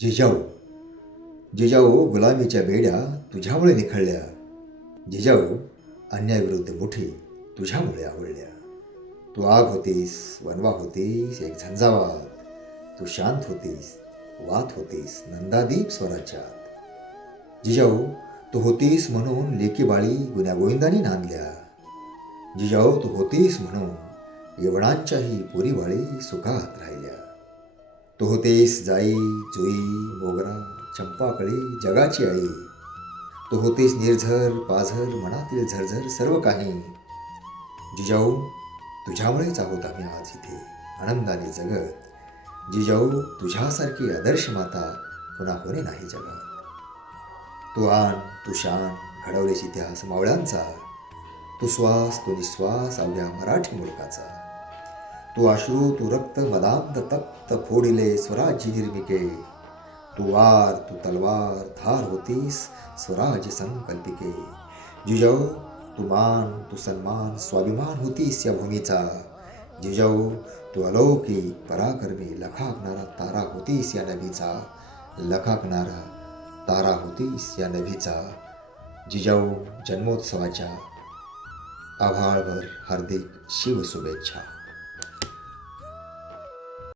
जिजाऊ जिजाऊ गुलामीच्या बेड्या तुझ्यामुळे निखळल्या. जिजाऊ अन्यायाविरुद्ध मुठी तुझ्यामुळे आवडल्या. तू आग होतीस, वनवा होतीस, एक झंझावात. तू शांत होतीस, वात होतीस, नंदादीप स्वराज्यात. जिजाऊ तू होतीस म्हणून लेकी बाळी गुण्यागोविंदानी नांदल्या. जिजाऊ तू होतीस म्हणून यवनांच्याही पोरीबाळी सुखात राहिल्या. तू होतीस जाई, जुई, मोगरा, चंपाकळी, जगाची आई. तू होतीस निर्झर, पाझर, मनातील झरझर सर्व काही. जिजाऊ तुझ्यामुळेच आहोत आम्ही आज इथे आनंदाने जगत. जिजाऊ तुझ्यासारखी आदर्श माता पुन्हा कोणी नाही जगात. तू आन, तू शान, घडवलेस इतिहास मावळ्यांचा. तू श्वास, तू निश्वास अवघ्या मराठी मुलकाचा. तू अश्रू, तू रक्त, मदांत तप्त फोडिले स्वराज्य निर्मिके. तू वार, तू तलवार, धार होतीस स्वराज्य संकल्पिके. जिजाऊ तू मान, तू सन्मान, स्वाभिमान होतीस या भूमीचा. जिजाऊ तू अलौकिक पराक्रमी लखाकणारा तारा होतीस या नभीचा. लखाकणारा तारा होतीस या नभीचा. जिजाऊ जन्मोत्सवाच्या आभाळभर हार्दिक शिवशुभेच्छा.